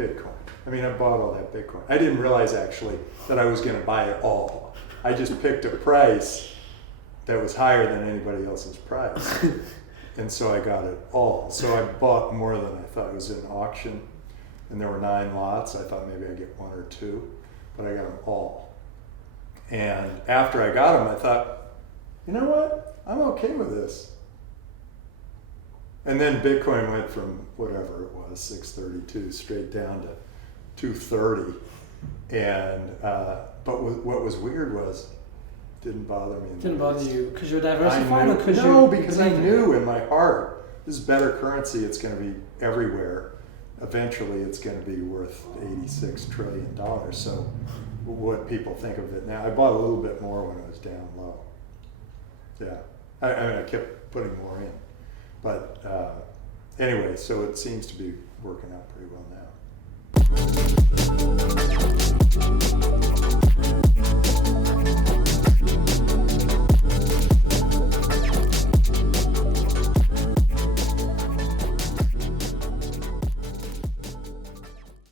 Bitcoin. I mean, I bought all that Bitcoin. I didn't realize actually that I was going to buy it all. I just picked a price that was higher than anybody else's price. And so I got it all. So I bought more than I thought. It was an auction, and there were 9 lots. I thought maybe I'd get 1 or 2, but I got them all. And after I got them, I thought, you know what? I'm okay with this. And then Bitcoin went from whatever it was, 632, straight down to 230. And but what was weird was, didn't bother me. Didn't bother you because you're diversified, or because because I knew in my heart this is better currency. It's going to be everywhere. Eventually, it's going to be worth $86 trillion. So, what people think of it now? I bought a little bit more when it was down low. Yeah, I kept putting more in, but anyway, so it seems to be working out pretty well now.